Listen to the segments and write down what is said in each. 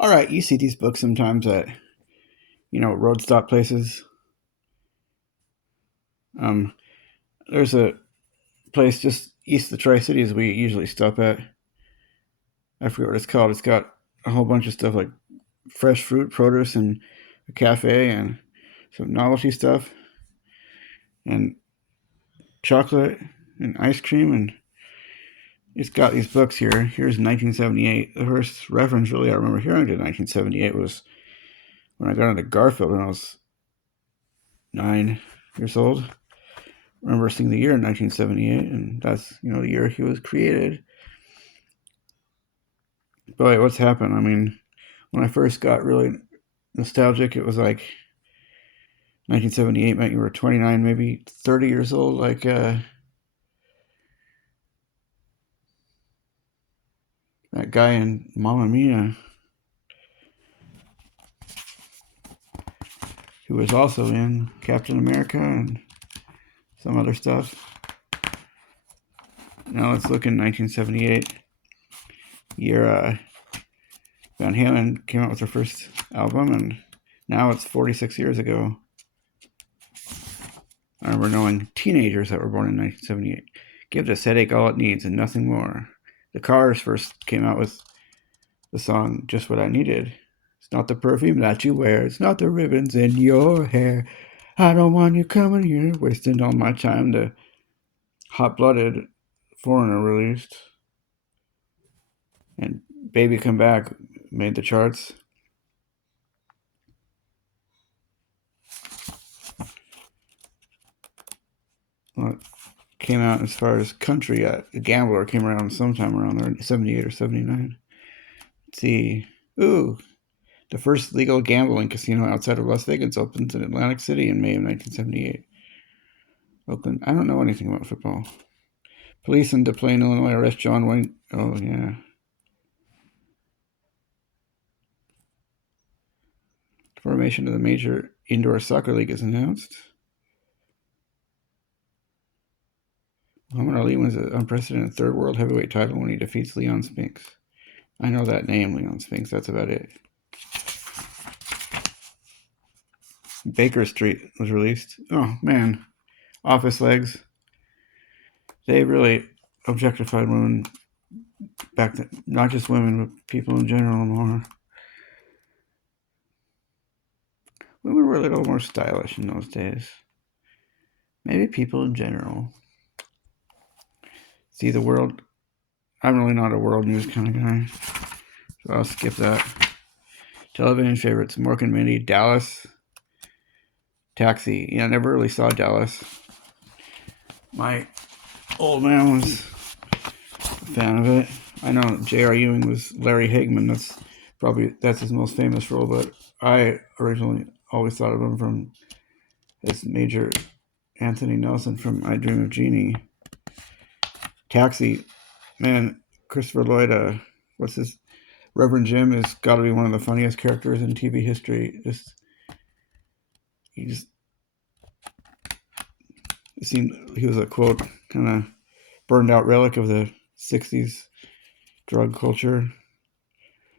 All right, you see these books sometimes at road stop places. Um, there's a place just east of the Tri Cities we usually stop at. I forget what it's called. It's got a whole bunch of stuff like fresh fruit, produce, and a cafe, and some novelty stuff, and chocolate, and ice cream, and it's got these books here. Here's 1978. The first reference really I remember hearing to 1978 was when I got into Garfield when I was 9 years old. I remember seeing the year in 1978, and that's the year he was created. Boy, what's happened? I mean, when I first got really nostalgic, it was like 1978 meant you were 29, maybe 30 years old, like that guy in Mamma Mia, who was also in Captain America and some other stuff. Now let's look in 1978, year Van Halen came out with their first album, and now it's 46 years ago. I remember knowing teenagers that were born in 1978. Give this headache all it needs and nothing more. The Cars first came out with the song Just What I Needed. It's not the perfume that you wear, it's not the ribbons in your hair. I don't want you coming here wasting all my time. The Hot Blooded Foreigner released. And Baby Come Back made the charts. Well, it came out as far as country. The Gambler came around sometime around there, 78 or 79. Let's see. Ooh, the first legal gambling casino outside of Las Vegas opens in Atlantic City in May of 1978. Oakland. I don't know anything about football. Police in Des Plaines, Illinois arrest John Wayne. Oh, yeah. Formation of the major indoor soccer league is announced. Muhammad Ali wins an unprecedented third world heavyweight title when he defeats Leon Spinks. I know that name, Leon Spinks. That's about it. Baker Street was released. Oh, man. Office Legs. They really objectified women back then. Not just women, but people in general more. Women were a little more stylish in those days. Maybe people in general. See the world. I'm really not a world news kind of guy, so I'll skip that. Television favorites: Mork and Mindy, Dallas, Taxi. I never really saw Dallas. My old man was a fan of it. I know J.R. Ewing was Larry Hagman. That's his most famous role, but I originally always thought of him from his Major Anthony Nelson from I Dream of Jeannie. Taxi, man, Christopher Lloyd, what's his Reverend Jim has got to be one of the funniest characters in TV history. It seemed he was a quote kind of burned out relic of the '60s drug culture.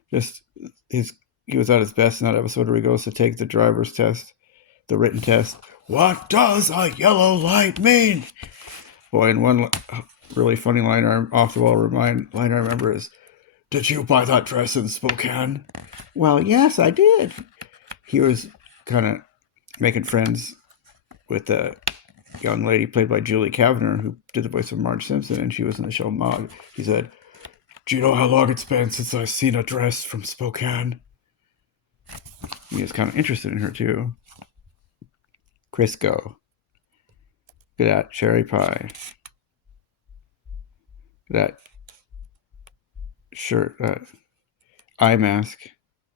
He was at his best in that episode where he goes to take the driver's test, the written test. What does a yellow light mean? Boy, and one really funny line, off the wall line I remember is, "Did you buy that dress in Spokane?" Well, yes, I did. He was kind of making friends with a young lady played by Julie Kavner, who did the voice of Marge Simpson, and she was in the show Maude. He said, "Do you know how long it's been since I've seen a dress from Spokane?" He was kind of interested in her, too. Crisco. Look at that cherry pie. Look at that shirt, that eye mask,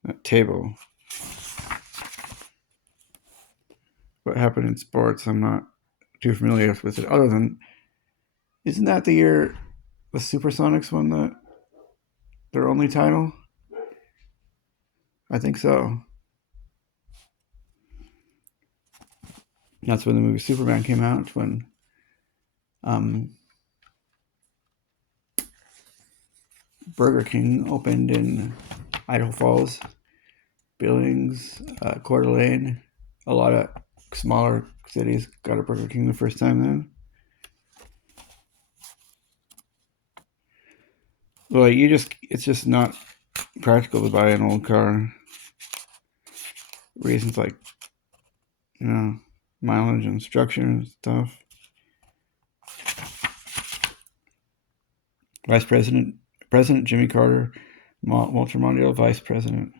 that table. What happened in sports, I'm not too familiar with it, other than, isn't that the year the Supersonics won their only title? I think so. That's when the movie Superman came out, when Burger King opened in Idaho Falls, Billings, Coeur d'Alene. A lot of smaller cities got a Burger King the first time then. Well, it's just not practical to buy an old car. Reasons like, mileage and structure and stuff. President Jimmy Carter, Walter Mondale, Vice President.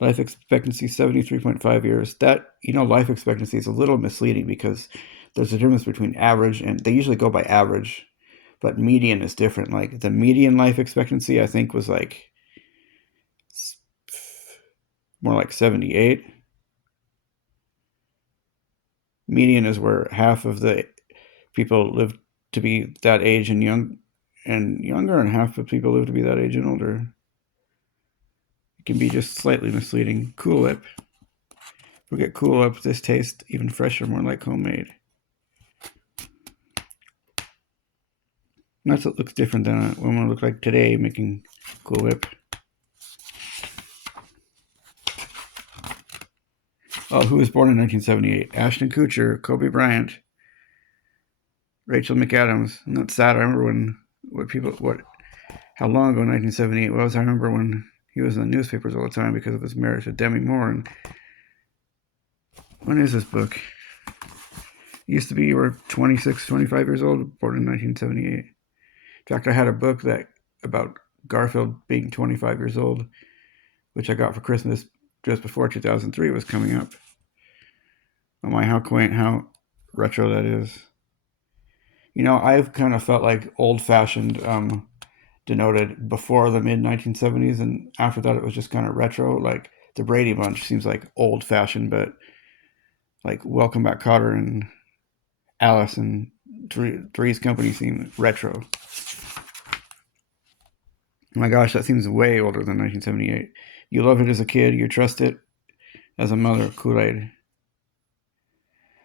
Life expectancy 73.5 years. That, life expectancy is a little misleading because there's a difference between average and they usually go by average, but median is different. Like the median life expectancy, I think, was like more like 78. Median is where half of the people live to be that age and younger, and half of people live to be that age and older. It can be just slightly misleading. Cool Whip. We'll get Cool Whip. This tastes even fresher, more like homemade. That's what looks different than what one would look like today making Cool Whip. Oh, who was born in 1978? Ashton Kutcher, Kobe Bryant, Rachel McAdams. And that's sad. I remember how long ago 1978 was. I remember when he was in the newspapers all the time because of his marriage to Demi Moore. And when is this book? It used to be you were 26, 25 years old, born in 1978. In fact, I had a book about Garfield being 25 years old, which I got for Christmas just before 2003 was coming up. Oh my, how quaint, how retro that is. I've kind of felt like old-fashioned denoted before the mid-1970s, and after that it was just kind of retro. Like the Brady Bunch seems like old-fashioned, but like Welcome Back Kotter and Alice and Three's Company seem retro. Oh my gosh, that seems way older than 1978. You love it as a kid, you trust it as a mother. Kool-Aid.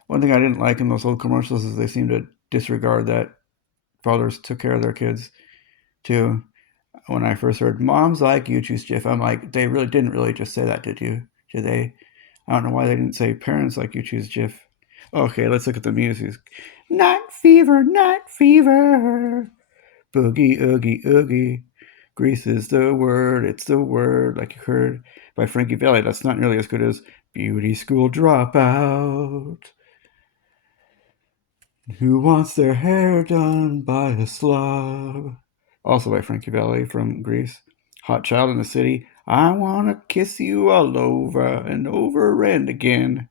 One thing I didn't like in those old commercials is they seem to disregard that fathers took care of their kids too. When I first heard moms like you choose Jif, I'm like, they really didn't really just say that, did you? Did they? I don't know why they didn't say parents like you choose Jif. Okay, let's look at the music. Night fever, boogie, oogie, oogie. Grease is the word, it's the word, like you heard by Frankie Valli. That's not nearly as good as Beauty School Dropout. Who wants their hair done by a slob? Also by Frankie Valli from Grease. Hot Child in the City. I want to kiss you all over and again.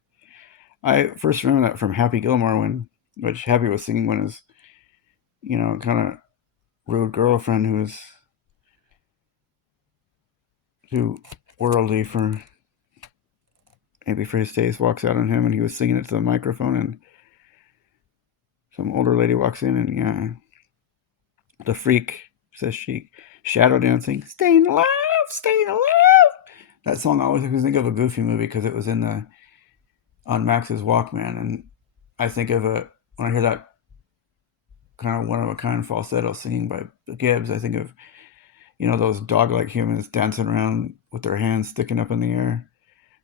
I first remember that from Happy Gilmore, which Happy was singing when his, kind of rude girlfriend who was too worldly for his taste walks out on him, and he was singing it to the microphone, and some older lady walks in, and the freak, says she, shadow dancing, staying alive. That song I always think of a Goofy movie because it was on Max's Walkman, and I think of it when I hear that kind of one-of-a-kind falsetto singing by Gibbs. I think of those dog-like humans dancing around with their hands sticking up in the air.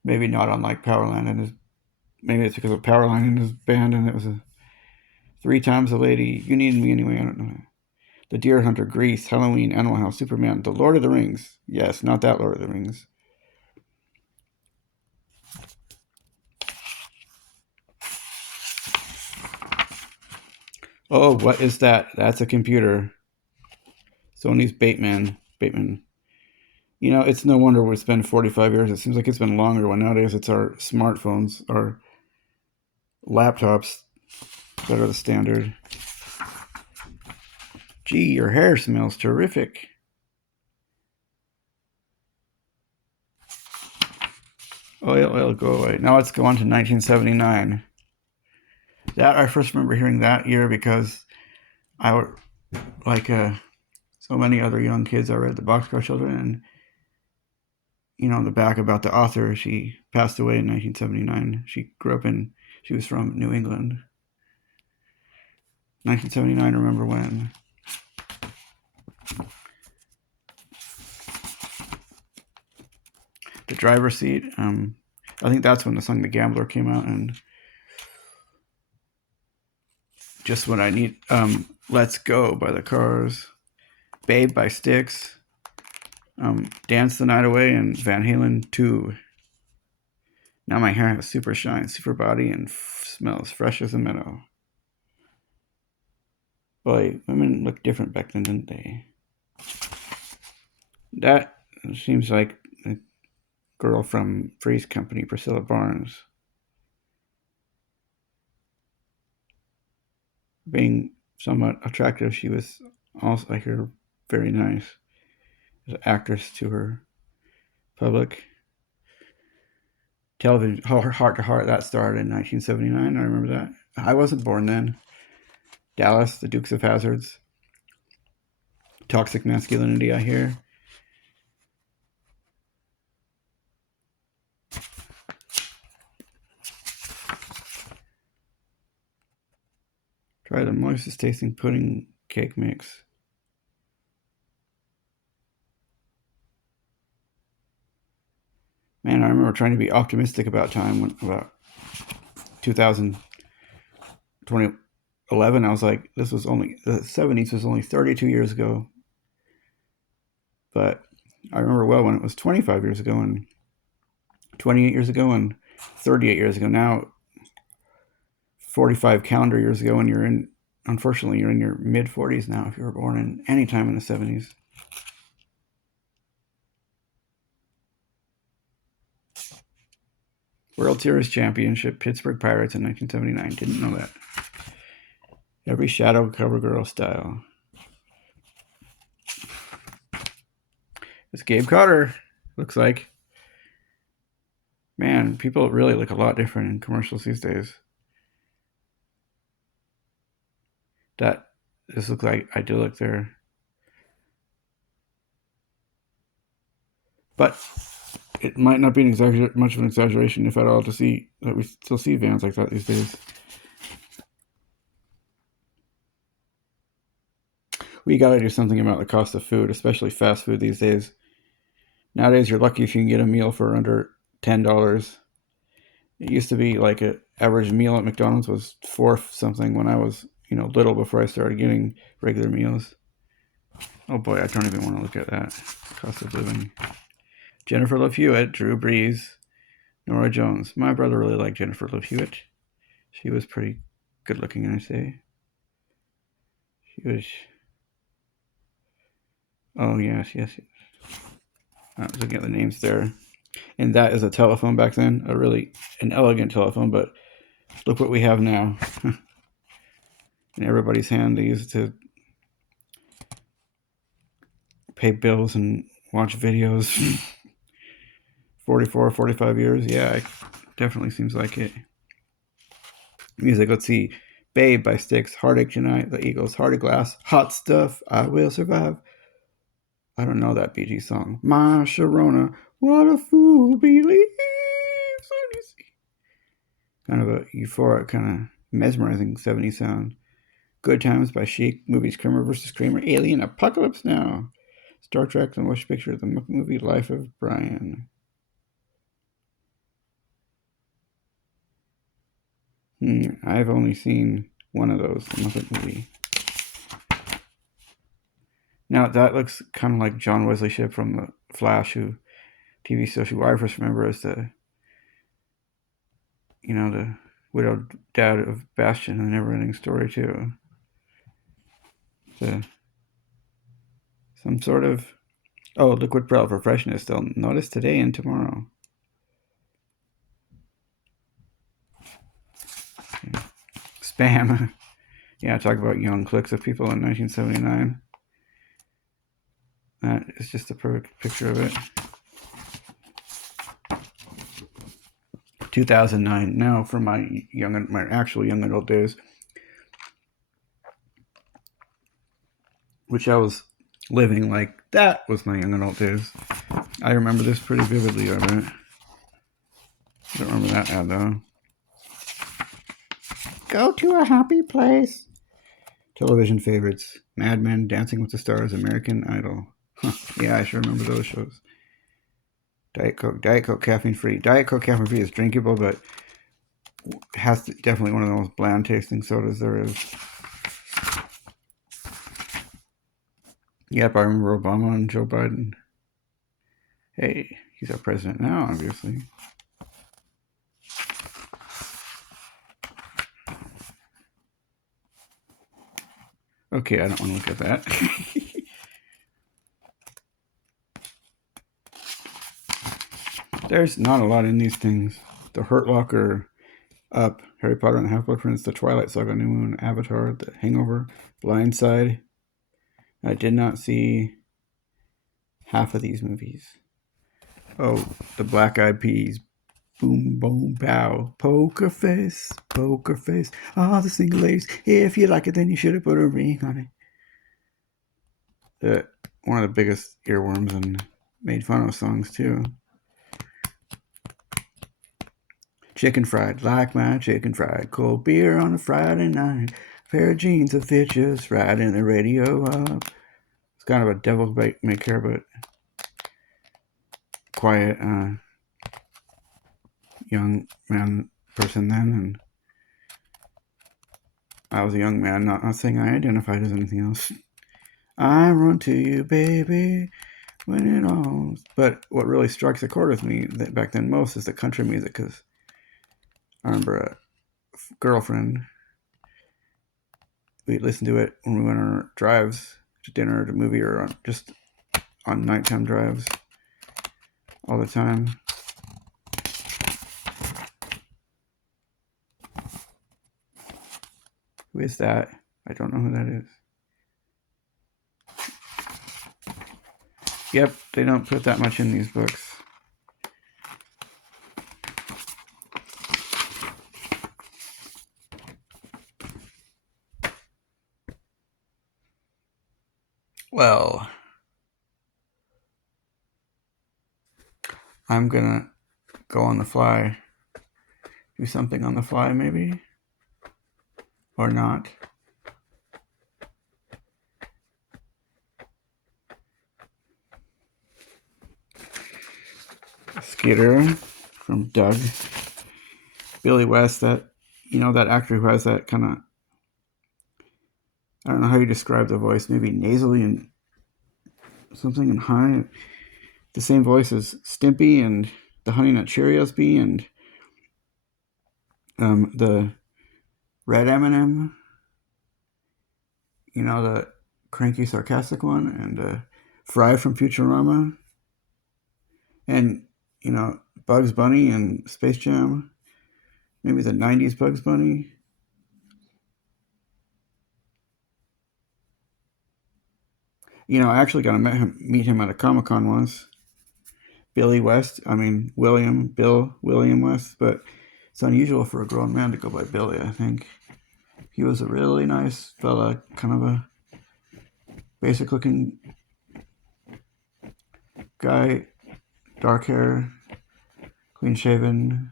Maybe not unlike Powerline, maybe it's because of Powerline in his band, and it was 3 times a lady. You Need Me Anyway. I don't know. The Deer Hunter, Grease, Halloween, Animal House, Superman, The Lord of the Rings. Yes, not that Lord of the Rings. Oh, what is that? That's a computer. Sony's Bateman. It's no wonder we spend 45 years. It seems like it's been longer when nowadays it's our smartphones, our laptops that are the standard. Gee, your hair smells terrific. Oil, go away. Now let's go on to 1979. That I first remember hearing that year because I, like so many other young kids, I read The Boxcar Children, and on the back about the author, she passed away in 1979. She was from New England. 1979, remember when? The Driver's Seat. I think that's when the song The Gambler came out, and Just What I Need. Let's Go by the Cars. Babe by Styx. Dance the Night Away, and Van Halen 2. Now my hair has super shine, super body, and smells fresh as a meadow. Boy, women looked different back then, didn't they? That seems like a girl from Three's Company, Priscilla Barnes. Being somewhat attractive, she was also, I hear, very nice as an actress to her public. Television, Heart to Heart, that started in 1979. I remember that. I wasn't born then. Dallas, The Dukes of Hazzards. Toxic Masculinity, I hear. Try the moistest tasting pudding cake mix. Man, I remember trying to be optimistic about time when about 2011. I was like, this was only, the 70s was only 32 years ago. But I remember well when it was 25 years ago and 28 years ago and 38 years ago. Now, 45 calendar years ago, and unfortunately, you're in your mid 40s now if you were born in any time in the 70s. World Series Championship, Pittsburgh Pirates in 1979. Didn't know that. Every shadow cover girl style. It's Gabe Cotter, looks like. Man, people really look a lot different in commercials these days. This looks like idyllic there. But it might not be much of an exaggeration, if at all, to see that we still see vans like that these days. We got to do something about the cost of food, especially fast food these days. Nowadays, you're lucky if you can get a meal for under $10. It used to be like an average meal at McDonald's was $4 something when I was, little, before I started getting regular meals. Oh boy, I don't even want to look at that. Cost of living. Jennifer Love Hewitt, Drew Brees, Nora Jones. My brother really liked Jennifer Love Hewitt. She was pretty good looking, I say. She was. Oh, yes. I was looking at the names there. And that is a telephone back then. An elegant telephone, but look what we have now. In everybody's hand. They use it to pay bills and watch videos. 45 years. Yeah, it definitely seems like it. Music, let's see. Babe by Styx, Heartache Tonight, The Eagles, Heart of Glass, Hot Stuff, I Will Survive. I don't know that Bee Gees song. My Sharona, what a fool believes. Kind of a euphoric, kind of mesmerizing 70s sound. Good Times by Chic, movies Kramer vs. Kramer, Alien, Apocalypse Now, Star Trek, The Motion Picture, the movie Life of Brian. I've only seen one of those, the Muppet movie. Now, that looks kind of like John Wesley Shipp from The Flash, who TV show who I first remember as the widowed dad of Bastion in the Neverending Story, too. Some sort of, liquid pearl for freshness. They'll notice today and tomorrow. Okay. Spam. Yeah, talk about young cliques of people in 1979. That is just a perfect picture of it. 2009. Now, for my actual young adult days, which I was living like that was my young adult days. I remember this pretty vividly, I bet. I don't remember that ad, though. Go to a happy place. Television favorites. Mad Men, Dancing with the Stars, American Idol. Yeah, I sure remember those shows. Diet Coke caffeine free. Diet Coke caffeine free is drinkable, but has to, definitely one of the most bland tasting sodas there is. Yep, I remember Obama and Joe Biden. Hey, he's our president now, obviously. Okay, I don't want to look at that. There's not a lot in these things. The Hurt Locker, Up, Harry Potter and the Half-Blood Prince, The Twilight Saga, New Moon, Avatar, The Hangover, Blind Side. I did not see half of these movies. Oh, The Black Eyed Peas, Boom Boom Pow, Poker Face, Poker Face, all the single ladies. If you like it, then you should have put a ring on it. One of the biggest earworms and made fun of songs too. Chicken fried, like my chicken fried. Cold beer on a Friday night. Pair of jeans that fit just right, and the radio up. It's kind of a devil may care, but quiet, young man person then, and I was a young man, not saying I identified as anything else. I run to you, baby, when it all. But what really strikes a chord with me back then most is the country music, because I remember a girlfriend, we'd listen to it when we went on our drives to dinner, to movie, or just on nighttime drives all the time. Who is that? I don't know who that is. Yep, they don't put that much in these books. Well, I'm gonna go on the fly. Do something on the fly, maybe? Or not. Skitter from Doug. Billy West, that actor who has that kind of, I don't know how you describe the voice, maybe nasally and something and high. The same voice as Stimpy and the Honey Nut Cheerios Bee and the Red M&M, the cranky sarcastic one, and Fry from Futurama, and Bugs Bunny and Space Jam, maybe the 90s Bugs Bunny. I actually got to meet him at a Comic-Con once. Bill William West, but it's unusual for a grown man to go by Billy, I think. He was a really nice fella, kind of a basic looking guy, dark hair, clean shaven,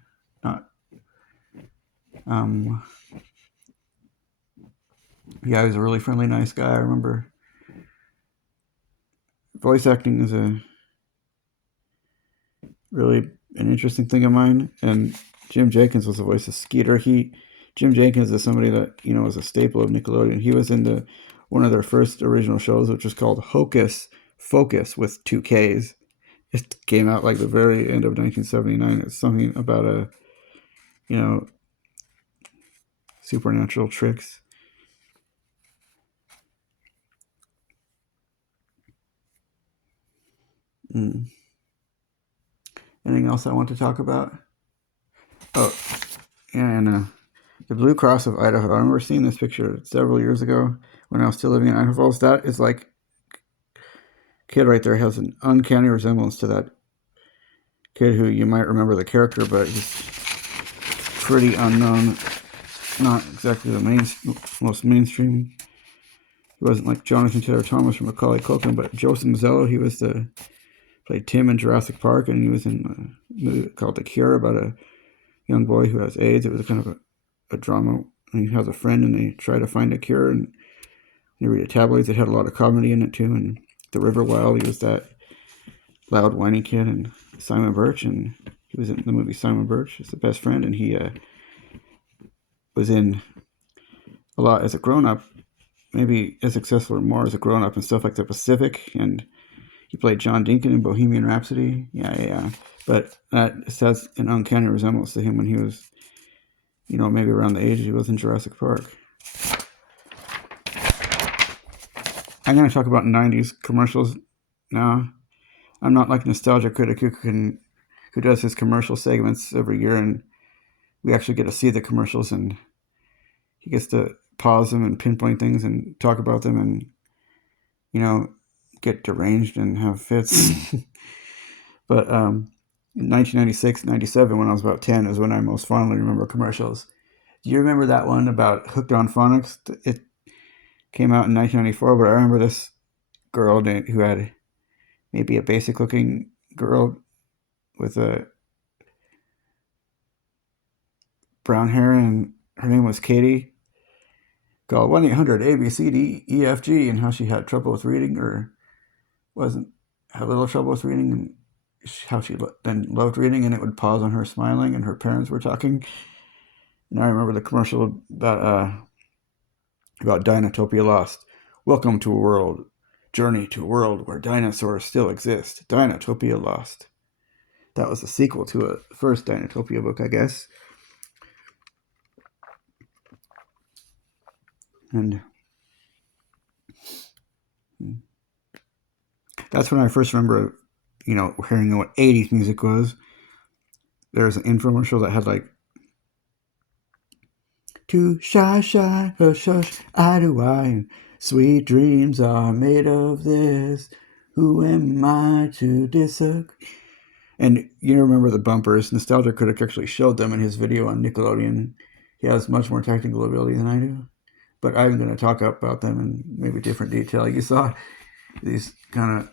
he was a really friendly, nice guy. I remember voice acting is a really an interesting thing of mine, and Jim Jenkins was the voice of Skeeter. Jim Jenkins is somebody that was a staple of Nickelodeon. He was in one of their first original shows, which was called Hocus Focus with 2 Ks. It came out like the very end of 1979. It's something about supernatural tricks. Anything else I want to talk about? Oh, and the Blue Cross of Idaho. I remember seeing this picture several years ago when I was still living in Idaho Falls. That is like, kid right there has an uncanny resemblance to that kid who you might remember the character, but he's pretty unknown. Not exactly the most mainstream. He wasn't like Jonathan Taylor Thomas from Macaulay Culkin, but Joseph Mazzello. He was played Tim in Jurassic Park, and he was in a movie called The Cure about a young boy who has AIDS. It was kind of a drama, and he has a friend, and they try to find a cure, and they read a tabloids. It had a lot of comedy in it too, and The River Wild, he was that loud, whiny kid, and Simon Birch, and he was in the movie Simon Birch. It's the best friend, and he was in a lot as a grown-up, maybe as successful or more as a grown-up in stuff like The Pacific, and he played John Deacon in Bohemian Rhapsody. Yeah. But that has an uncanny resemblance to him when he was, maybe around the age he was in Jurassic Park. I'm going to talk about 90s commercials now. I'm not like Nostalgia Critic who does his commercial segments every year, and we actually get to see the commercials, and he gets to pause them and pinpoint things and talk about them and, get deranged and have fits. But in 1996, 97, when I was about 10, is when I most fondly remember commercials. Do you remember that one about Hooked on Phonics? It came out in 1994, but I remember this girl who had maybe a basic-looking girl with a brown hair, and her name was Katie. Called 1-800-ABCDEFG, and how she had trouble with reading, or had a little trouble with reading, and how she then loved reading, and it would pause on her smiling, and her parents were talking. And I remember the commercial about Dinotopia Lost. Welcome to a world, journey to a world where dinosaurs still exist. Dinotopia Lost. That was a sequel to a first Dinotopia book, I guess. And that's when I first remember, hearing what 80s music was. There was an infomercial that had like, too shy, hush, hush, eye to eye, sweet dreams are made of this. Who am I to disagree? And you remember the bumpers. Nostalgia Critic actually showed them in his video on Nickelodeon. He has much more technical ability than I do. But I'm going to talk about them in maybe different detail. You saw these kind of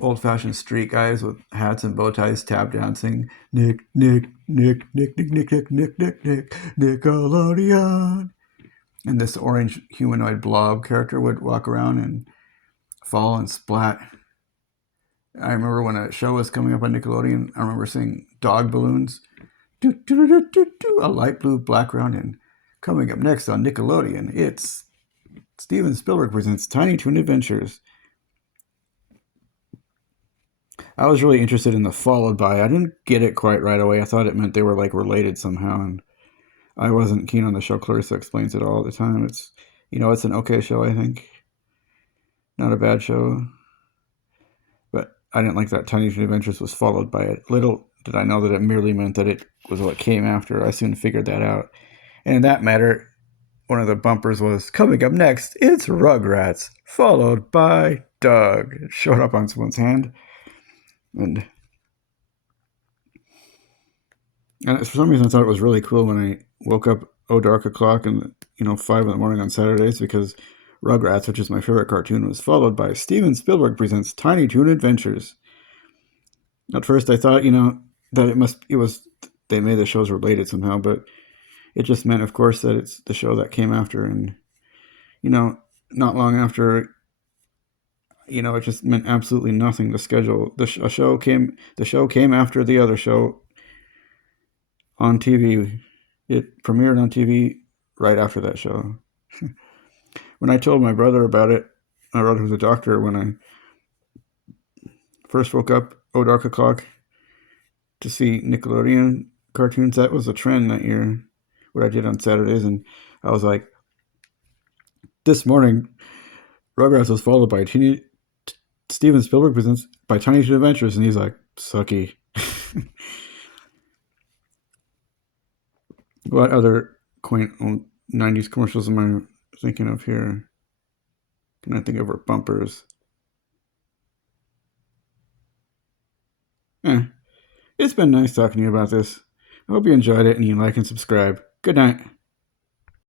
old-fashioned street guys with hats and bow ties tap dancing. Nickelodeon. And this orange humanoid blob character would walk around and fall and splat. I remember when a show was coming up on Nickelodeon, I remember seeing dog balloons. A light blue background, and coming up next on Nickelodeon, it's Steven Spielberg presents Tiny Toon Adventures. I was really interested in the followed by. I didn't get it quite right away. I thought it meant they were like related somehow, and I wasn't keen on the show. Clarissa explains it all the time. It's it's an okay show, I think. Not a bad show. But I didn't like that Tiny Toon Adventures was followed by it. Little did I know that it merely meant that it was what came after. I soon figured that out. And in that matter, one of the bumpers was, coming up next, it's Rugrats, followed by Doug. It showed up on someone's hand. And for some reason I thought it was really cool when I woke up dark o'clock and 5 in the morning on Saturdays, because Rugrats, which is my favorite cartoon, was followed by Steven Spielberg presents Tiny Toon Adventures. At first I thought, that they made the shows related somehow, but it just meant, of course, that it's the show that came after, and not long after, it just meant absolutely nothing. The schedule, the show came after the other show on TV. It premiered on TV right after that show. When I told my brother about it, my brother was a doctor, when I first woke up dark o'clock to see Nickelodeon cartoons, that was a trend that year, what I did on Saturdays, and I was like, this morning, Rugrats was followed by Steven Spielberg presents by Tiny Toon Adventures, and he's like, sucky. What other quaint old 90s commercials am I thinking of here? Can I think of our bumpers? It's been nice talking to you about this. I hope you enjoyed it and you like and subscribe. Good night.